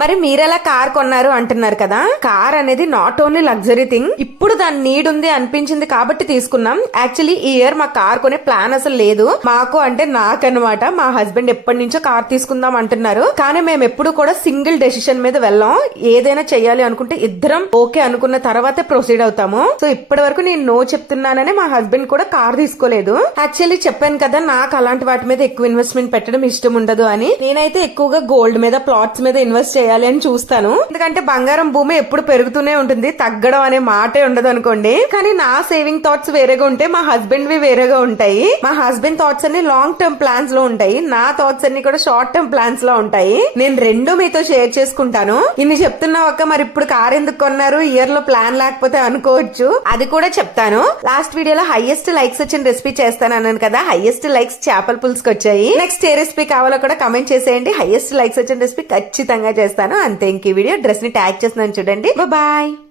మరి మీరెలా కార్ కొన్నారు అంటున్నారు కదా? కార్ అనేది నాట్ ఓన్లీ లగ్జరీ థింగ్ ఇప్పుడు దాని నీడ్ ఉంది అనిపించింది కాబట్టి తీసుకున్నాం. యాక్చువల్లీ ఈ ఇయర్ మా కార్ కొనే ప్లాన్ అసలు లేదు. మాకు అంటే నాకనమాట మా హస్బెండ్ ఎప్పటి నుంచో కార్ తీసుకుందాం అంటున్నారు. కానీ మేము ఎప్పుడు కూడా సింగిల్ డెసిషన్ మీద వెళ్ళాం. ఏదైనా చెయ్యాలి అనుకుంటే ఇద్దరం ఓకే అనుకున్న తర్వాతే ప్రొసీడ్ అవుతాము. సో ఇప్పటి వరకు నేను నో చెప్తున్నానని మా హస్బెండ్ కూడా కార్ తీసుకోలేదు. యాక్చువల్లీ చెప్పాను కదా నాకు అలాంటి వాటి మీద ఎక్కువ ఇన్వెస్ట్మెంట్ పెట్టడం ఇష్టం ఉండదు అని. నేనైతే ఎక్కువగా గోల్డ్ మీద ప్లాట్స్ మీద ఇన్వెస్ట్ చేయాలి అని చూస్తాను. ఎందుకంటే బంగారం భూమి ఎప్పుడు పెరుగుతూనే ఉంటుంది తగ్గడం అనే మాటే ఉండదు అనుకోండి. కానీ నా సేవింగ్ థాట్స్ వేరేగా ఉంటే మా హస్బెండ్ వి వేరేగా ఉంటాయి. మా హస్బెండ్ థాట్స్ అన్ని లాంగ్ టర్మ్ ప్లాన్స్లో ఉంటాయి. నా థాట్స్ అన్ని కూడా షార్ట్ టర్మ్ ప్లాన్స్లో ఉంటాయి. నేను రెండు మీతో షేర్ చేసుకుంటాను. ఇన్ని చెప్తున్నావు అక్క మరి ఇప్పుడు కార్ ఎందుకు కొన్నారు? ఇయర్లో ప్లాన్ లేకపోతే అనుకోవచ్చు. అది కూడా చెప్తాను. లాస్ట్ వీడియోలో హైయెస్ట్ లైక్స్ వచ్చిన రెసిపీ చేస్తాను అన్నాను కదా హైయెస్ట్ లైక్స్ చేపల పులుసుకి వచ్చాయి నెక్స్ట్ ఏ రెసిపీ కావాలో కూడా కమెంట్ చేసేయండి. హైయెస్ట్ లైక్స్ వచ్చిన రెసిపీ ఖచ్చితంగా చేస్తాను. అంతే ఇంక ఈ వీడియో డ్రెస్ని ట్యాగ్ చేస్తున్నాను చూడండి. బాయ్